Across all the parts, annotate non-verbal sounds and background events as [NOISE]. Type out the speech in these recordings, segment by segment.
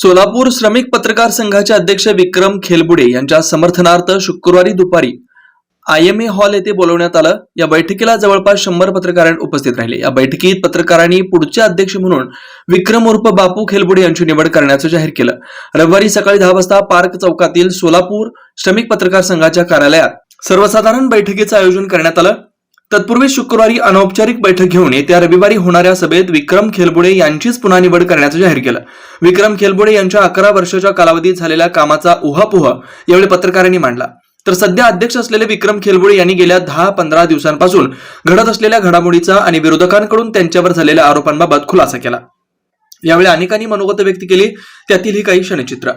सोलापूर श्रमिक पत्रकार संघाचे अध्यक्ष विक्रम खेलबुडे यांच्या समर्थनार्थ शुक्रवारी दुपारी आय एम ए हॉल येथे बोलवण्यात आलं. या बैठकीला जवळपास शंभर पत्रकारांनी उपस्थित राहिले. या बैठकीत पत्रकारांनी पुढचे अध्यक्ष म्हणून विक्रम उर्फ बापू खेलबुडे यांची निवड करण्याचं जाहीर केलं. रविवारी सकाळी दहा वाजता पार्क चौकातील सोलापूर श्रमिक पत्रकार संघाच्या कार्यालयात सर्वसाधारण बैठकीचं आयोजन करण्यात आलं. तत्पूर्वी शुक्रवारी अनौपचारिक बैठक घेऊन येत्या रविवारी होणाऱ्या सभेत विक्रम खेलबुडे यांचीच पुन्हा निवड करण्याचं जाहीर केलं. विक्रम खेलबुडे यांच्या अकरा वर्षाच्या कालावधीत झालेल्या कामाचा उहापोह यावेळी पत्रकारांनी मांडला. तर सध्या अध्यक्ष असलेले विक्रम खेलबुडे यांनी गेल्या दहा पंधरा दिवसांपासून घडत असलेल्या घडामोडीचा आणि विरोधकांकडून त्यांच्यावर झालेल्या आरोपांबाबत खुलासा केला. यावेळी अनेकांनी मनोगत व्यक्त केली त्यातील ही काही क्षणचित्र.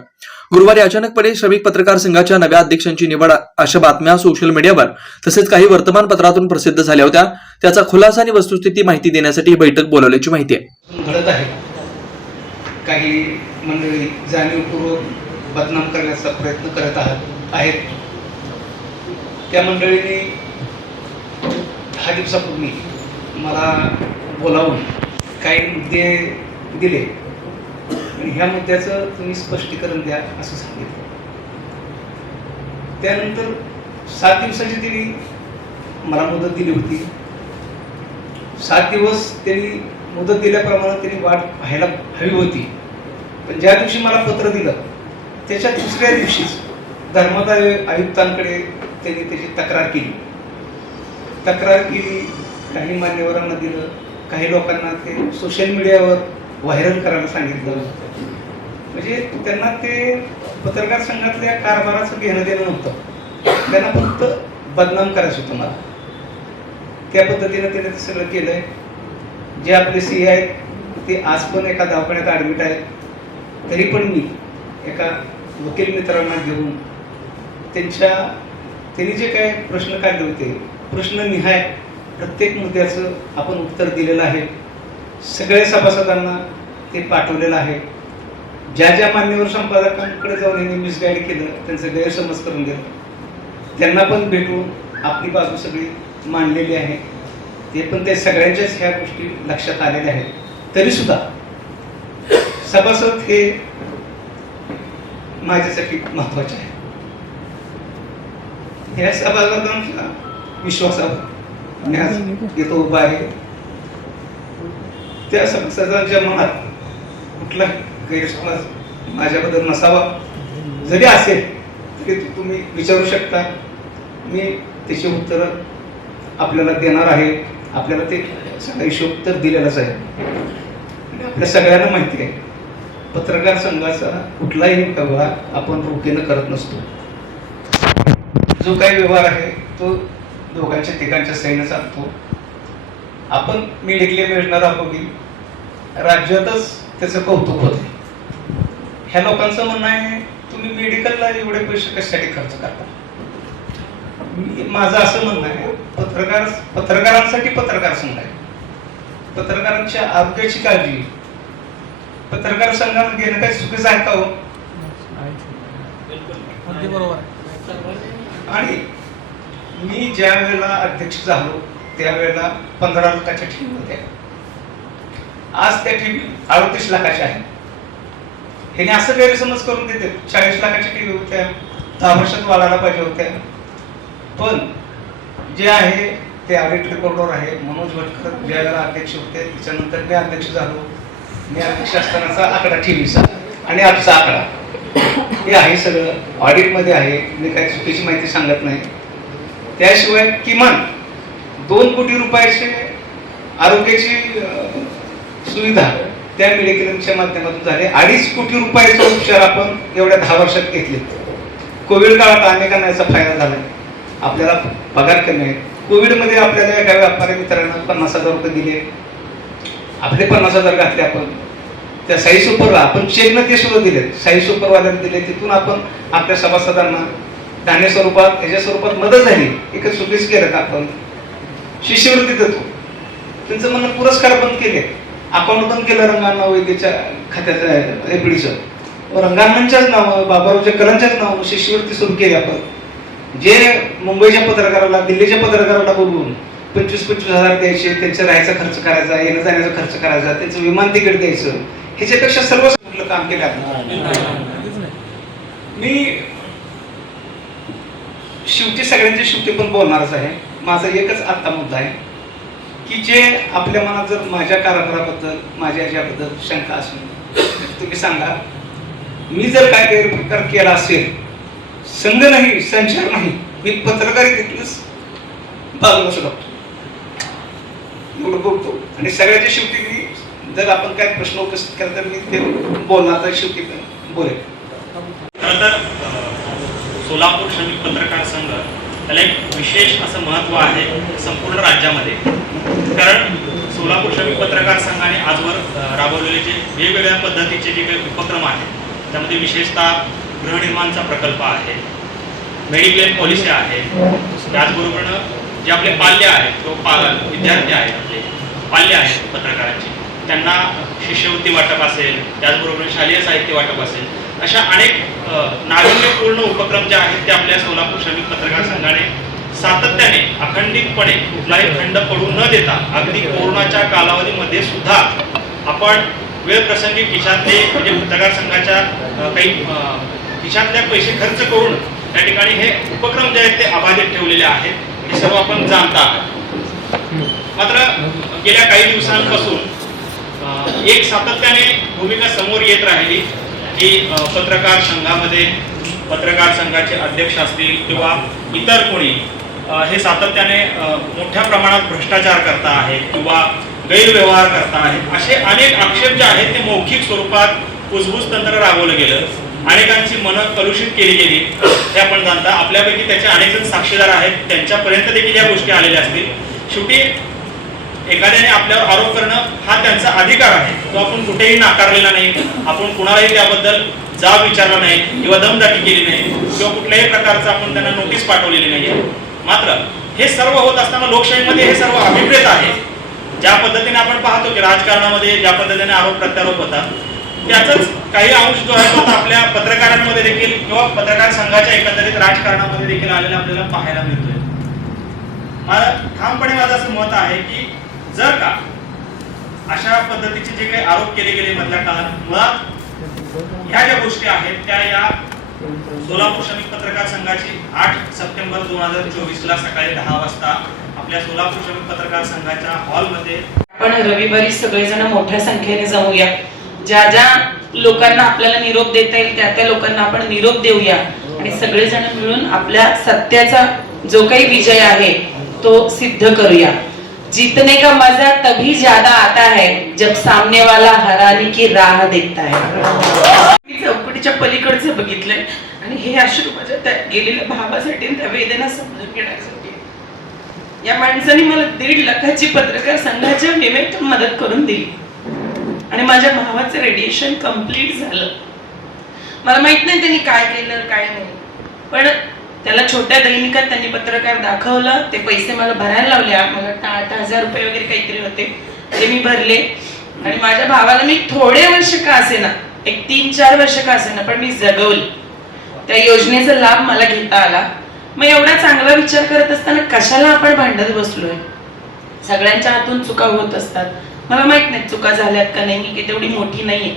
गुरुवारी अचानकपणे श्रमिक पत्रकार संघाच्या नव्या अध्यक्षांची निवड अशा बातम्या सोशल मीडियावर तसेच काही वर्तमानपत्रातून प्रसिद्ध झाल्या होत्या. त्याचा खुलासा आणि वस्तुस्थिती माहिती देण्यासाठी ही बैठक बोलवल्याची माहिती आहे. घडत आहे. काही मंडळी जाणीवपूर्वक बदनाम करण्याचा प्रयत्न करत आहेत. त्या मंडळींनी दहा दिवसापूर्वी मला बोलावून काही मुद्दे दिले. आणि ह्या मुद्द्याचं तुम्ही स्पष्टीकरण द्या असं सांगितलं. त्यानंतर सात दिवसाची त्यांनी मला मुदत दिली होती. सात दिवस त्यांनी मुदत दिल्याप्रमाणे त्यांनी वाट पाहायला हवी होती. पण ज्या दिवशी मला पत्र दिलं त्याच्या दुसऱ्या दिवशीच धर्मदाय आयुक्तांकडे त्यांनी त्याची तक्रार केली. तक्रार केली काही मान्यवरांना दिलं काही लोकांना ते सोशल मीडियावर व्हायरल करायला सांगितलं. म्हणजे त्यांना ते पत्रकार संघातल्या कारभाराचं घेणं देणं नव्हतं त्यांना फक्त बदनाम करायचं होतं मला. त्या पद्धतीनं त्याने ते सगळं केलंय. जे आपले सी आहेत ते आज पण एका दवाखान्यात ॲडमिट आहेत. तरी पण मी एका वकील मित्रांना घेऊन त्यांच्या त्यांनी जे काय प्रश्न काढले होते प्रश्न निहाय प्रत्येक मुद्द्याचं आपण उत्तर दिलेलं आहे. सगळ्या सभासदांना ते पाठवलेलं आहे. ज्या ज्या मान्यवर संपादकांकडे जाऊन यांनी मिसगाईड केलं त्यांचं गैरसमज करून दिलं. त्यांना पण भेटून आपली बाजू सगळी मांडलेली आहे. ते पण ते सगळ्यांच्याच ह्या गोष्टी लक्षात आलेल्या आहेत. तरी सुद्धा सभासद हे माझ्यासाठी महत्त्वाचे आहे ह्या सभासदांचा विश्वासावर मी आज येतो उभा आहे. त्या सभासदांच्या मनात कुठला गैरसमज माझ्याबद्दल नसावा. जरी असेल तरी तुम्ही विचारू शकता. मी त्याची उत्तरं आपल्याला देणार आहे. आपल्याला ते सगळं हिशोब तर दिलेलाच आहे. आणि आपल्या सगळ्यांना माहिती आहे पत्रकार संघाचा कुठलाही व्यवहार आपण रोखीनं करत नसतो. जो काही व्यवहार आहे तो दोघांच्या ठिकाणच्या सैन्य चालतो आपण मी मेडिक्लेम योजना राबवली राज्यातच त्याचं कौतुक होते. ह्या लोकांचं म्हणणं आहे तुम्ही मेडिकलला एवढे पैसे कशासाठी खर्च करता? मी- माझं असं म्हणणं आहे पत्रकार पत्रकारांसाठी पत्रकार संघ आहे. पत्रकारांच्या आरोग्याची काळजी पत्रकार संघानं घेणं काही चुकीचं आहे का हो? आणि मी ज्या वेळेला अध्यक्ष झालो त्यावेळेला पंधरा लाखाच्या ठेवी होत्या आज त्या ठेवी अडतीस लाखाच्या आहेत. हे असं गैरसमज करून देते. चाळीस लाखाच्या टीव्ही होत्या दहा वर्षात वाढायला पाहिजे होत्या. पण जे आहे ते ऑडिट रिपोर्टवर आहे. मनोज भटकर ज्या वेळेला अध्यक्ष होते. त्याच्यानंतर मी अध्यक्ष झालो. मी अध्यक्ष असतानाचा आकडा ठेवीचा आणि आजचा आकडा. हे आहे सगळं. ऑडिटमध्ये आहे. मी काही चुकीची माहिती सांगत नाही. त्याशिवाय किमान दोन कोटी रुपयाचे आरोग्याची सुविधा त्या मेडिक्लेमच्या माध्यमातून झाले. अडीच कोटी रुपयाचा उपचार आपण एवढ्या दहा वर्षात घेतले. कोविड काळात अनेकांना याचा फायदा झाला आपल्याला पगार कमी आहे. कोविडमध्ये आपल्याला एका व्यापारी मित्रांना पन्नास हजार रुपये दिले. आपले पन्नास हजार घातले आपण. त्या साई सुपरला आपण चेकनं ते सुद्धा दिले. साई सुपरवाल्यांना दिले. तिथून आपण आपल्या सभासदांना धान्य स्वरूपात ह्याच्या स्वरूपात मदत झाली. एकच चुकीच केलं का आपण? शिष्यवृत्ती देतो. त्यांचं म्हणणं पुरस्कार बंद केले. अकाउंट बंद केलं रंगांना वैद्यच्या खात्याचं एपडीचं रंगांनाच्याच नाव बाबारावच्या कलांच्याच नावानं शिष्यवृत्ती सुरू केली आपण. जे मुंबईच्या पत्रकाराला दिल्लीच्या पत्रकाराला बोलवून पंचवीस पंचवीस हजार द्यायचे त्यांचा राहायचा खर्च करायचा येणं जाण्याचा खर्च करायचा त्यांचं विमान तिकीट द्यायचं ह्याच्यापेक्षा सर्व कुठलं काम केलं आपण. मी शेवटी सगळ्यांच्या शेवटी पण बोलणारच आहे. माझा एकच आत्ता मुद्दा आहे. की जे आपल्या मनात जर माझ्या कारभाराबद्दल माझ्या याच्याबद्दल शंका असेल तुम्ही सांगा. मी जर काय गैरप्रकार केला असेल संघ नाही संचार नाही मी पत्रकारितेतूनच बाजूला सुटतो एवढं बोलतो. आणि सगळ्याच्या शेवटी मी जर आपण काय प्रश्न उपस्थित केला तर मी ते बोलणार तर शेवटी बोलेल खरं तर सोलापूर श्रमिक पत्रकार संघ त्याला एक विशेष असं महत्त्व आहे संपूर्ण राज्यामध्ये. कारण सोलापूर श्रमिक पत्रकार संघाने आजवर राबवलेले जे वेगवेगळ्या पद्धतीचे जे काही उपक्रम आहेत त्यामध्ये विशेषतः गृहनिर्माणचा प्रकल्प आहे मेडिक्लेम पॉलिसी आहे त्याचबरोबरनं जे आपले पाल्य आहेत किंवा पा विद्यार्थी आहेत आपले पाल्य आहेत पत्रकारांचे त्यांना शिष्यवृत्ती वाटप असेल त्याचबरोबर शालेय साहित्य वाटप असेल अशा अनेक नाविन्यपूर्ण उपक्रम जे आहेत ते आपल्या सोलापूर श्रमिक पत्रकार संघाने सातत्याने अखंडितपणे कुठलाही खंड पडू न देता अगदी कोरोनाच्या कालावधीमध्ये सुद्धा आपण वेळ प्रसंगी खिशातले म्हणजे पत्रकार संघाच्या काही अ, खिशातल्या पैसे खर्च करून त्या ठिकाणी हे उपक्रम जे आहेत ते अबाधित ठेवलेले आहेत. हे सर्व आपण जाणता आहात. मात्र गेल्या काही दिवसांपासून एक सातत्याने भूमिका समोर येत राहिली. की पत्रकार संघामध्ये पत्रकार संघाचे अध्यक्ष असतील किंवा इतर कोणी हे सातत्याने मोठ्या प्रमाणात भ्रष्टाचार करता आहेत किंवा गैरव्यवहार करता आहेत असे अनेक आक्षेप जे आहेत ते मौखिक स्वरूपात कुजबूज तंत्र राबवलं गेलं. अनेकांची मनं कलुषित केली गेली. हे आपण जाणता आपल्यापैकी त्याचे अनेक जण साक्षीदार आहेत. त्यांच्यापर्यंत देखील या गोष्टी आलेल्या असतील. शेवटी एखाद्याने आपल्यावर आरोप करणं हा त्यांचा अधिकार आहे. तो आपण कुठेही नाकारलेला नाही. आपण कुणालाही त्याबद्दल जाब विचारला नाही किंवा दमदाटी केली नाही किंवा कुठल्याही प्रकारचं आपण त्यांना नोटीस पाठवलेली नाही मात्र हे सर्व होत असताना लोकशाहीमध्ये हे सर्व अभिप्रेत आहे. ज्या पद्धतीने आपण पाहतो की राजकारणामध्ये ज्या पद्धतीने आरोप प्रत्यारोप होतात त्याचाच काही अंश जो आहे तो आपल्या पत्रकारांमध्ये देखील किंवा पत्रकार संघाच्या एकंदरीत राजकारणामध्ये देखील आलेला आपल्याला पाहायला मिळतोय. मला ठामपणे माझं असं मत आहे की जर का अशा पद्धतीचे जे काही आरोप केले गेले मधल्या काळात मुळात ह्या ज्या गोष्टी आहेत त्या या सोलापूर श्रमिक पत्रकार संघाची आठ सप्टेंबर दोन हजार चोवीस ला सकाळी दहा वाजता आपल्या सोलापूर श्रमिक पत्रकार संघाच्या हॉलमध्ये आपण रविवारी सगळेजण मोठ्या संख्येने जाऊया. ज्या ज्या लोकांना आपल्याला निरोप देता येईल त्या त्या लोकांना आपण निरोप देऊया. आणि सगळेजण मिळून आपल्या सत्याचा जो काही विजय आहे तो सिद्ध करूया. जीतने का मजा तभी ज्यादा आता है जब सामने वाला हराने की राह देखता है। मी चौकटीच्या पलीकडचे बघितलंय आणि हे अश्रू माझ्या त्या गेलेल्या भावासाठी आणि त्या वेदना समजून घेण्यासाठी. या माणसाने मला दीड लाखाची पत्रकार संघाच्या विमेतून मदत करून दिली. आणि माझ्या भावाचं रेडिएशन कंप्लीट झालं. मला माहीत नाही त्यांनी काय केलं काय नाही. पण त्याला छोट्या दैनिकात त्यांनी पत्रकार दाखवलं. ते पैसे मला भरायला लावले. मला वाटतं आठ हजार रुपये वगैरे काहीतरी होते. ते मी भरले. आणि माझ्या भावाला मी थोडे वर्ष का असेना. एक तीन चार वर्ष का असेना पण मी जगवली. त्या योजनेचा लाभ मला घेता आला. मग एवढा चांगला विचार करत असताना कशाला आपण भांडत बसलोय? सगळ्यांच्या हातून चुका होत असतात. मला माहीत नाही चुका झाल्यात का नाही मी तेवढी मोठी नाहीये.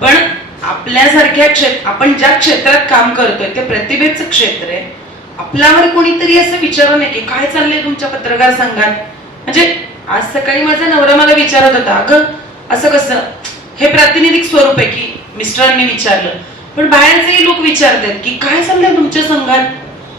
पण आपल्यासारख्या क्षेत्र आपण ज्या क्षेत्रात काम करतोय ते प्रतिभेचं क्षेत्र आहे. आपल्यावर कोणीतरी असं विचारू नये की काय चाललंय तुमच्या पत्रकार संघात? म्हणजे आज सकाळी माझा नवरा मला विचारत होता अगं असं कसं? हे प्रातिनिधिक स्वरूप आहे की मिस्टरांनी विचारलं. पण बाहेरचेही लोक विचारतात की काय चाललंय तुमच्या संघात?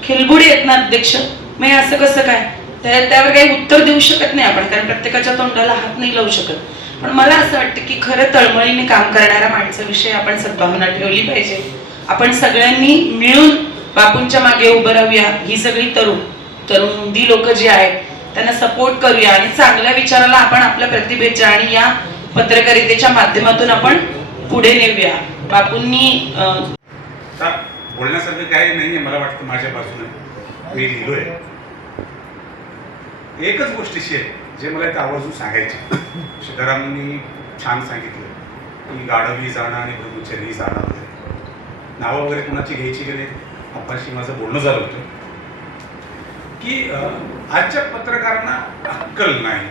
खिलबुडे आहेत ना अध्यक्ष? मग असं कसं काय? त्यावर काही उत्तर देऊ शकत नाही आपण कारण प्रत्येकाच्या तोंडाला हात नाही लावू शकत. पण मला असं वाटतं की खरं तळमळीने काम करणाऱ्या माणसाविषयी आपण सद्भावना ठेवली पाहिजे. आपण सगळ्यांनी मिळून बापूंच्या मागे उभं राहूया. ही सगळी तरुण तरुणी लोक जी आहेत त्यांना सपोर्ट करूया आणि चांगल्या विचाराला आपण आपल्या प्रतिभेच्या आणि या पत्रकारितेच्या माध्यमातून आपण पुढे नेऊया. बापूंनी अं, बोलण्यासारखं काही नाही आहे मला वाटतं माझ्या बाजूने. मी लिहिलोय. एकच गोष्टीशी आहे जे मला आवर्जून सांगायचे सीतारामांनी छान सांगितलं की गाढवी जाणं आणि भगुचरी जाणं. नावं वगैरे कुणाची घ्यायची की नाही? पप्पाशी माझं बोलणं झालं होतं की आजच्या पत्रकारांना अक्कल नाही.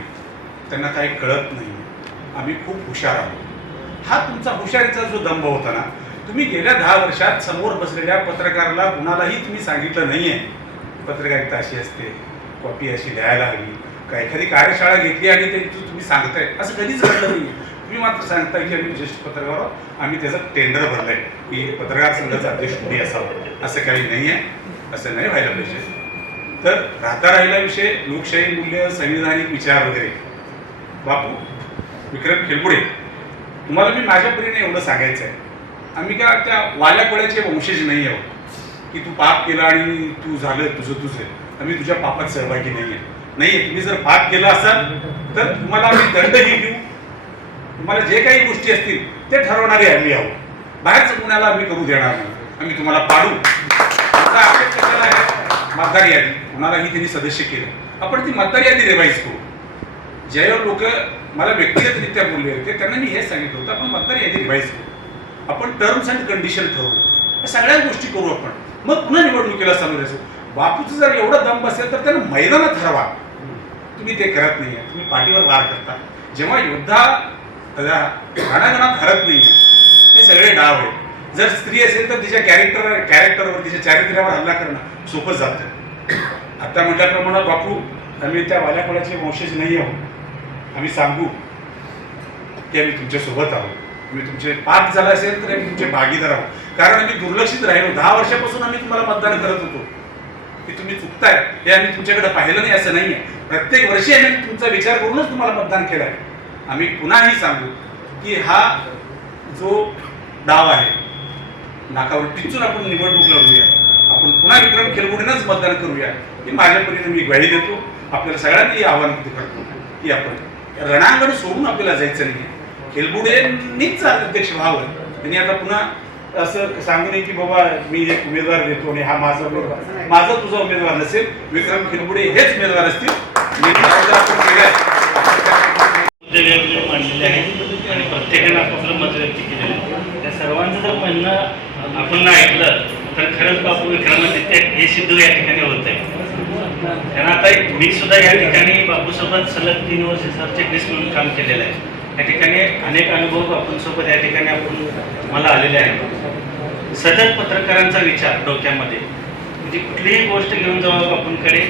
त्यांना काही कळत नाही. आम्ही खूप हुशार आहोत. हा तुमचा हुशारीचा जो दंभ होता ना तुम्ही गेल्या दहा वर्षात समोर बसलेल्या पत्रकाराला कुणालाही तुम्ही सांगितलं नाही आहे पत्रकारिता अशी असते कॉपी अशी लिहायला हवी का एखादी कार्यशाळा घेतली आणि ते तुम्ही सांगताय असं कधीच घडलं नाही आहे तुम्ही मात्र सांगता की आम्ही ज्येष्ठ पत्रकार आहोत. आम्ही त्याचं टेंडर भरलंय. की पत्रकार संघाचा अध्यक्ष कोणी असावं असं काही नाही आहे. असं नाही व्हायला पाहिजे. तर राहता राहिला विषय लोकशाही मूल्य संविधानिक विचार वगैरे. बापू विक्रम खेळपुडे तुम्हाला मी माझ्या परीने एवढं सांगायचं आहे आम्ही का त्या वाल्या कोळ्याचे वंशज नाही आहोत. की तू पाप केला आणि तू झालं तुझं तुझं. आम्ही तुझ्या पापात सहभागी नाही आहे नाही तुम्ही जर पाप केला असाल तर तुम्हाला आम्ही दंडही देऊ. तुम्हाला जे काही गोष्टी असतील ते ठरवणारे आम्ही आहोत बाहेरचं कुणाला आम्ही करू देणार नाही. आम्ही तुम्हाला पाडू. आता कशाला आहे. मतदार यादी. कुणालाही त्यांनी सदस्य केलं. आपण ती मतदार यादी रिवाईज करू. जे लोक मला व्यक्तिगतरित्या बोलले होते त्यांना मी हे सांगितलं होतं आपण मतदार यादी रिवाईज करू. आपण टर्म्स अँड कंडिशन ठरवू. या सगळ्या गोष्टी करू आपण. मग पुन्हा निवडणुकीला सामोरे जाऊ बापूचं जर एवढं दम असेल तर त्यांना मैदानात ठरवा तुम्ही ते करत नाही तुम्ही पाठीवर वार करता. जेव्हा योद्धा घणाघणात हरत नाही. हे सगळे डाव आहेत. जर स्त्री असेल तर तिच्या कॅरेक्टर कॅरेक्टरवर तिच्या चारित्र्यावर हल्ला करणं सोपं जातं. आता म्हटल्याप्रमाणे बापू आम्ही त्या वाल्यापणाचे वंशज नाही आहोत. आम्ही सांगू की आम्ही तुमच्यासोबत आहोत. तुम्ही तुमचे पाप झाला असेल तर आम्ही तुमचे भागीदार आहोत. कारण आम्ही दुर्लक्षित राहिलो. दहा वर्षापासून आम्ही तुम्हाला मतदान करत होतो. की तुम्ही चुकताय. हे आम्ही तुमच्याकडे पाहिलं नाही असं नाही आहे प्रत्येक वर्षी आम्ही तुमचा विचार करूनच तुम्हाला मतदान केलं आहे आम्ही पुन्हाही सांगू की हा जो डाव आहे नाकावर टिचून आपण निवडणूक लढूया आपण पुन्हा विक्रम खेळगुडीनंच मतदान करूया. ही माझ्या परीने मी ग्वाही देतो. आपल्याला सगळ्यांनी आव्हान करतो की आपण रणांगण सोडून आपल्याला जायचं नाही खेलबुडेंनीच अध्यक्ष व्हावं. त्यांनी आता पुन्हा असं सांगू नये की बाबा मी एक उमेदवार देतो आणि हा माझा उमेदवार. माझा तुझा उमेदवार नसेल विक्रम खेलबुडे हेच उमेदवार असतील निर्णय जर आपण केलाय, मुद्दे वेगवेगळे मांडलेले आहेत आणि प्रत्येकानं आपापलं मत व्यक्त केलेलं आहे. त्या सर्वांचं जर म्हणणं आपण ऐकलं तर खरंच बापू विक्रमादित्य हे सिद्ध या ठिकाणी होत आहे कारण आता मी सुद्धा या ठिकाणी बापूसोबत सलग तीन वर्ष सरचिटणीस म्हणून काम केलेलं आहे. या ठिकाणी अनेक अनुभव बापूंसोबत या ठिकाणी आपण मला आलेले आहेत. सतत पत्रकारांचा विचार डोक्यामध्ये. म्हणजे कुठलीही गोष्ट घेऊन जावं बापूंकडे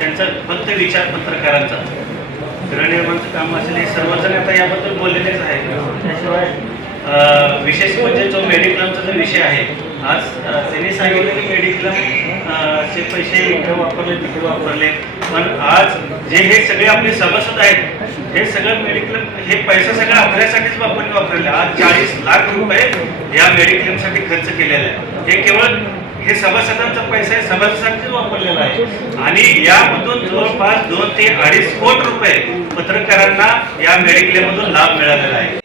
त्यांचा फक्त विचार पत्रकारांचा. गृहनिर्माणचं काम असेल हे सर्वजण आता याबद्दल बोललेलेच आहेत. त्याशिवाय विशेष म्हणजे जो मेडिक्लमचा जो विषय आहे आज त्यांनी सांगितलं की मेडिक्लम चे पैसे इकडे वापरले तिकडे वापरले. पण आज जे हे सगळे आपले सभासद आहेत हे सगळं मेडिक्लेम हे पैसा सगळं आपल्यासाठीच आपण वापरले. आज चाळीस लाख रुपये या मेडिक्लेमसाठी खर्च केलेला आहे हे केवळ हे सभासदांचा पैसा आहे वापरलेला आहे. आणि यामधून जवळपास दोन ते अडीच कोटी रुपये पत्रकारांना या मेडिक्लेमधून लाभ मिळालेला आहे.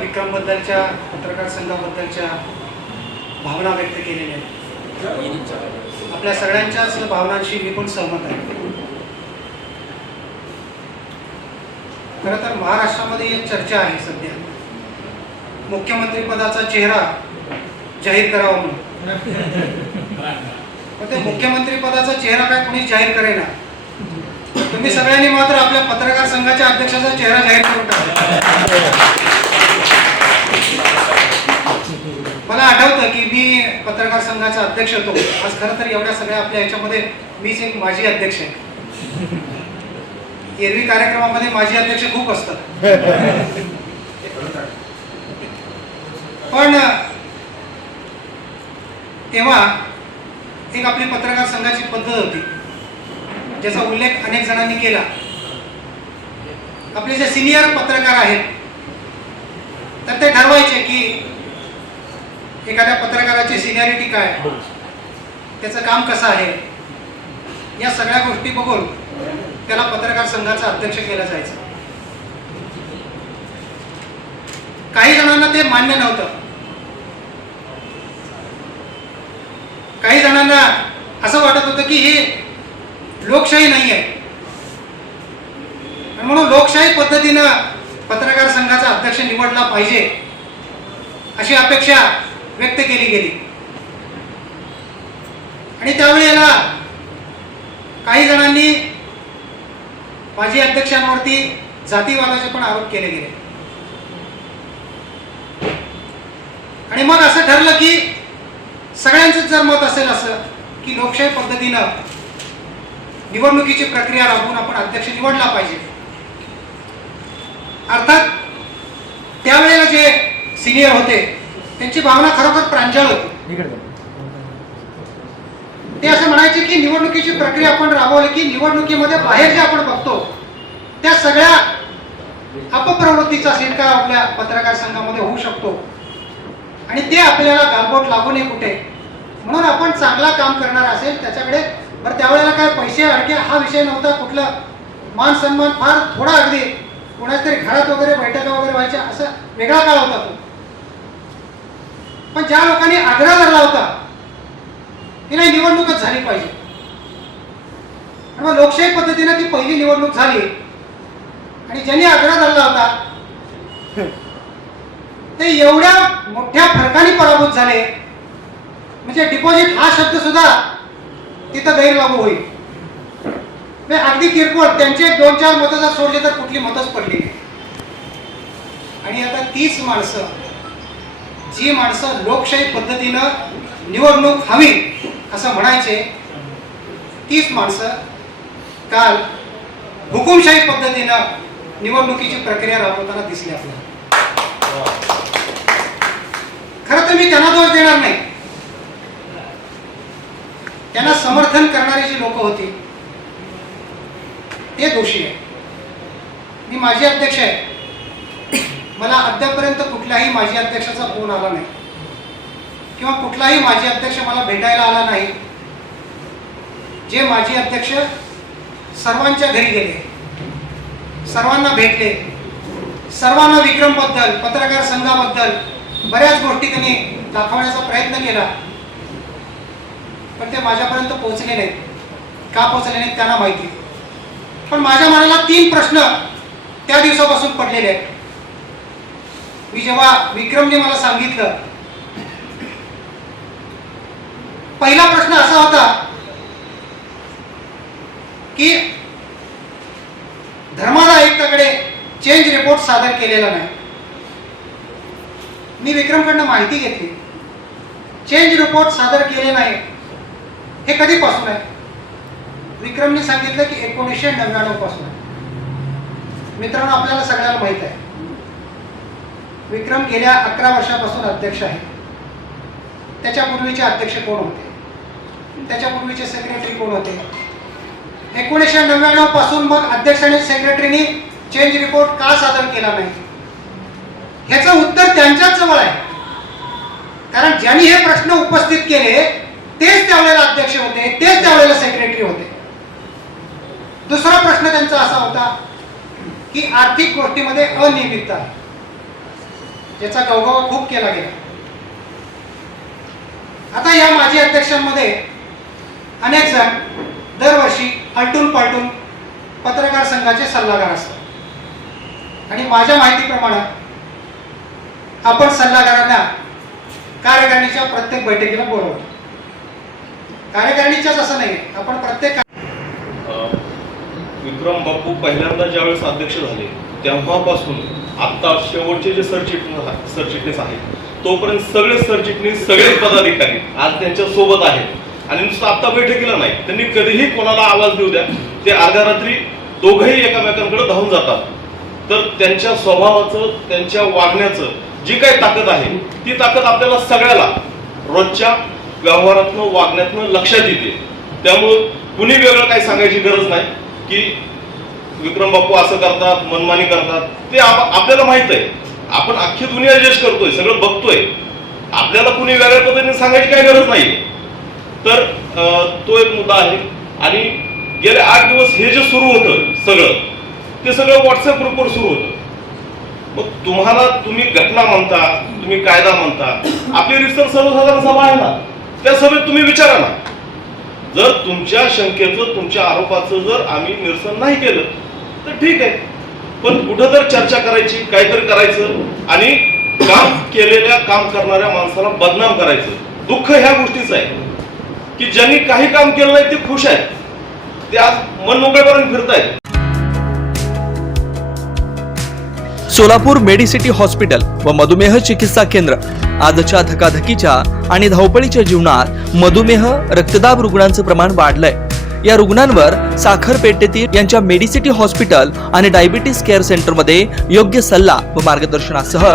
विक्रम बद्दलच्या पत्रकार संघाबद्दलच्या भावना व्यक्त केलेल्या आहेत. आपल्या सगळ्यांच्याच भावनांशी मी पण सहमत आहे. खरं तर महाराष्ट्रामध्ये एक चर्चा आहे सध्या. मुख्यमंत्री पदाचा चेहरा जाहीर करावा म्हणून. पण ते मुख्यमंत्री पदाचा चेहरा काय कोणी जाहीर करेना. तुम्ही सगळ्यांनी मात्र आपल्या पत्रकार संघाच्या अध्यक्षाचा चेहरा जाहीर करून टाकला मला आठवतं की मी पत्रकार संघाचा अध्यक्ष होतो. आज खरं तर एवढ्या सगळ्या आपल्या ह्याच्यामध्ये मीच एक माजी अध्यक्ष आहे. एरवी कार्यक्रमामध्ये माजी अध्यक्ष खूप असतात. पण तेव्हा एक आपली पत्रकार संघाची पद्धत होती ज्याचा उल्लेख अनेक जणांनी केला. आपले जे सिनियर पत्रकार आहेत तर ते ठरवायचे की एखाद्या पत्रकाराची सिनियरिटी काय त्याचं काम कसं आहे या सगळ्या गोष्टी बघून त्याला पत्रकार संघाचा अध्यक्ष केलं जायचं. काही जणांना ते मान्य नव्हतं. काही जणांना असं वाटत होतं की ही लोकशाही नाही आहे म्हणून लोकशाही पद्धतीनं पत्रकार संघाचा अध्यक्ष निवडला पाहिजे अशी अपेक्षा व्यक्त केली गेली. आणि त्यावेळेला काही जणांनी माजी अध्यक्षांवरती जातीवादाचे पण आरोप केले गेले. आणि मग असं ठरलं की सगळ्यांचंच जर मत असेल असं की लोकशाही पद्धतीनं निवडणुकीची प्रक्रिया राबवून आपण अध्यक्ष निवडला पाहिजे. अर्थात त्यावेळेला जे सिनियर होते त्यांची भावना खरोखर प्रांजळ होती. ते असं म्हणायचे की निवडणुकीची प्रक्रिया आपण राबवली की निवडणुकीमध्ये बाहेर जे आपण बघतो त्या सगळ्या अपप्रवृत्तीचा शिरका आपल्या पत्रकार संघामध्ये होऊ शकतो. आणि ते आपल्याला गालबोट लागू नये कुठे? म्हणून आपण चांगला काम करणार असेल त्याच्याकडे. बरं त्यावेळेला काय पैसे अडके हा विषय नव्हता कुठला. मान सन्मान फार थोडा अगदी. कोणाच्या तरी घरात वगैरे बैठका वगैरे व्हायच्या असं वेगळा काळ होता तो. पण ज्या लोकांनी आग्रह धरला होता की नाही निवडणूकच झाली पाहिजे. आणि मग लोकशाही पद्धतीने ती पहिली निवडणूक झाली. आणि ज्यांनी आग्रह धरला होता [LAUGHS] ते एवढ्या मोठ्या फरकाने पराभूत झाले. म्हणजे डिपॉझिट हा शब्द सुद्धा तिथं गैरलागू होईल. म्हणजे अगदी किरकोळ त्यांचे दोन चार मतं जर सोडले तर कुठली मतच पडली नाही. आणि आता तीच माणसं जी माणसं लोकशाही पद्धतीनं निवडणूक हवी असं म्हणायचे तीच माणसं काल हुकुमशाही पद्धतीनं निवडणुकीची प्रक्रिया राबवताना दिसली आपल्याला. खरं तर मी त्यांना दोष देणार नाही. त्यांना समर्थन करणारी जी लोक होती ते दोषी आहे मी माजी अध्यक्ष आहे. मला अद्यापर्यंत कुठल्याही माजी अध्यक्षाचा फोन आला नाही. किंवा कुठलाही माजी अध्यक्ष मला भेटायला आला नाही. जे माजी अध्यक्ष सर्वांच्या घरी गेले सर्वांना भेटले सर्वांना विक्रमबद्दल पत्रकार संघाबद्दल बऱ्याच गोष्टी त्यांनी दाखवण्याचा प्रयत्न केला. पण ते माझ्यापर्यंत पोहोचले नाहीत. का पोहोचले नाहीत त्यांना माहिती. पण माझ्या मनाला तीन प्रश्न त्या दिवसापासून पडलेले आहेत. मी जेव्हा विक्रमने मला सांगितलं पहिला प्रश्न असा होता की धर्मादा आयुक्ताकडे चेंज रिपोर्ट सादर केलेला नाही. मी विक्रमकडनं माहिती घेतली. चेंज रिपोर्ट सादर केले नाही. हे कधीपासून आहे? विक्रमने सांगितलं की एकोणीसशे नव्याण्णवपासून आहे. मित्रांनो आपल्याला सगळ्यांना माहीत आहे. विक्रम गेल्या अकरा वर्षापासून अध्यक्ष आहे. त्याच्यापूर्वीचे अध्यक्ष कोण होते? त्याच्यापूर्वीचे सेक्रेटरी कोण होते? एकोणीसशे नव्याण्णवपासून मग अध्यक्ष आणि सेक्रेटरीनी चेंज रिपोर्ट का सादर केला नाही? ह्याचं उत्तर त्यांच्याच जवळ आहे. कारण ज्यांनी हे प्रश्न उपस्थित केले तेच त्यावेळेला अध्यक्ष होते तेच त्यावेळेला सेक्रेटरी होते. दुसरा प्रश्न त्यांचा असा होता की आर्थिक गोष्टीमध्ये अनियमितता. ज्याचा गवगवा खूप केला गेला. आता या माजी अध्यक्षांमध्ये अनेक जण दरवर्षी आलटून पालटून पत्रकार संघाचे सल्लागार असतात. आणि माझ्या माहितीप्रमाणे आपण सल्लागारांना कार्यकारिणीच्या प्रत्येक बैठकीला बोलवतो. कार्यकारिणीच्याच असं नाही आपण प्रत्येक विक्रम बापू पहिल्यांदा ज्यावेळेस अध्यक्ष झाले तेव्हापासून आता शेवटचे जे सरचिटणीस सरचिटणीस आहेत तोपर्यंत सगळे सरचिटणीस सगळे पदाधिकारी आज त्यांच्यासोबत आहेत. आणि नुसतं आत्ता बैठकीला नाही त्यांनी कधीही कोणाला आवाज देऊ द्या ते अर्ध्या रात्री दोघंही एकामेकांकडे धावून जातात. तर त्यांच्या स्वभावाचं त्यांच्या वागण्याचं जी काही ताकद आहे ती ताकद आपल्याला सगळ्याला रोजच्या व्यवहारातनं वागण्यातनं लक्षात येते त्यामुळं कुणी वेगळं काही सांगायची गरज नाही की विक्रम बापू असं करतात मनमानी करतात ते आपल्याला माहीत आहे. आपण अख्खी दुनिया जज करतोय सगळं बघतोय. आपल्याला कुणी वेगळ्या पद्धतीने सांगायची काही गरज नाही तर तो एक मुद्दा आहे. आणि गेले आठ दिवस हे जे सुरू होतं सगळं ते सगळं व्हॉट्सअप ग्रुपवर सुरू होतं. मग तुम्हाला तुम्ही घटना म्हणता तुम्ही कायदा म्हणता आपली रिसर्च सर्वसाधारण सभा आहे ना. त्या सभेत तुम्ही विचारा ना. जर तुमच्या शंकेचं तुमच्या आरोपाचं जर आम्ही निरसन नाही केलं तर ठीक आहे. पण कुठं तर चर्चा करायची काहीतरी करायचं आणि काम केलेल्या काम करणाऱ्या माणसाला बदनाम करायचं. दुःख ह्या गोष्टीचं आहे. की ज्यांनी काही काम केलं नाही ते खुश आहेत. ते आज मन मोकळेपर्यंत फिरतायत. सोलापूर मेडिसिटी हॉस्पिटल व मधुमेह चिकित्सा केंद्र. आजच्या धकाधकीच्या आणि धावपळीच्या जीवनात मधुमेह रक्तदाब रुग्णांचं प्रमाण वाढलंय. या रुग्णांवर साखरपेटेतील यांच्या मेडिसिटी हॉस्पिटल आणि डायबिटीस केअर सेंटरमध्ये योग्य सल्ला व मार्गदर्शनासह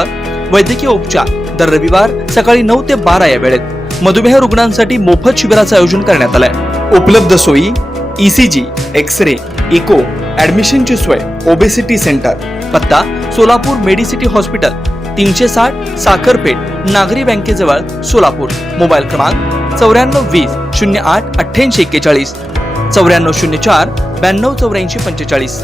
वैद्यकीय उपचार दर रविवार सकाळी नऊ ते बारा या वेळेत. मधुमेह रुग्णांसाठी मोफत शिबिराचं आयोजन करण्यात आलंय. उपलब्ध सोयी ईसीजी एक्स रे इको ऍडमिशनची सोय ओबेसिटी सेंटर. पत्ता सोलापूर मेडिसिटी हॉस्पिटल तीनशे साठ साखरपेठ नागरी बँकेजवळ सोलापूर. मोबाईल क्रमांक चौऱ्याण्णव वीस शून्य आठ अठ्ठ्याऐंशी एक्केचाळीस. चौऱ्याण्णव शून्य चार ब्याण्णव चौऱ्याऐंशी पंचेचाळीस.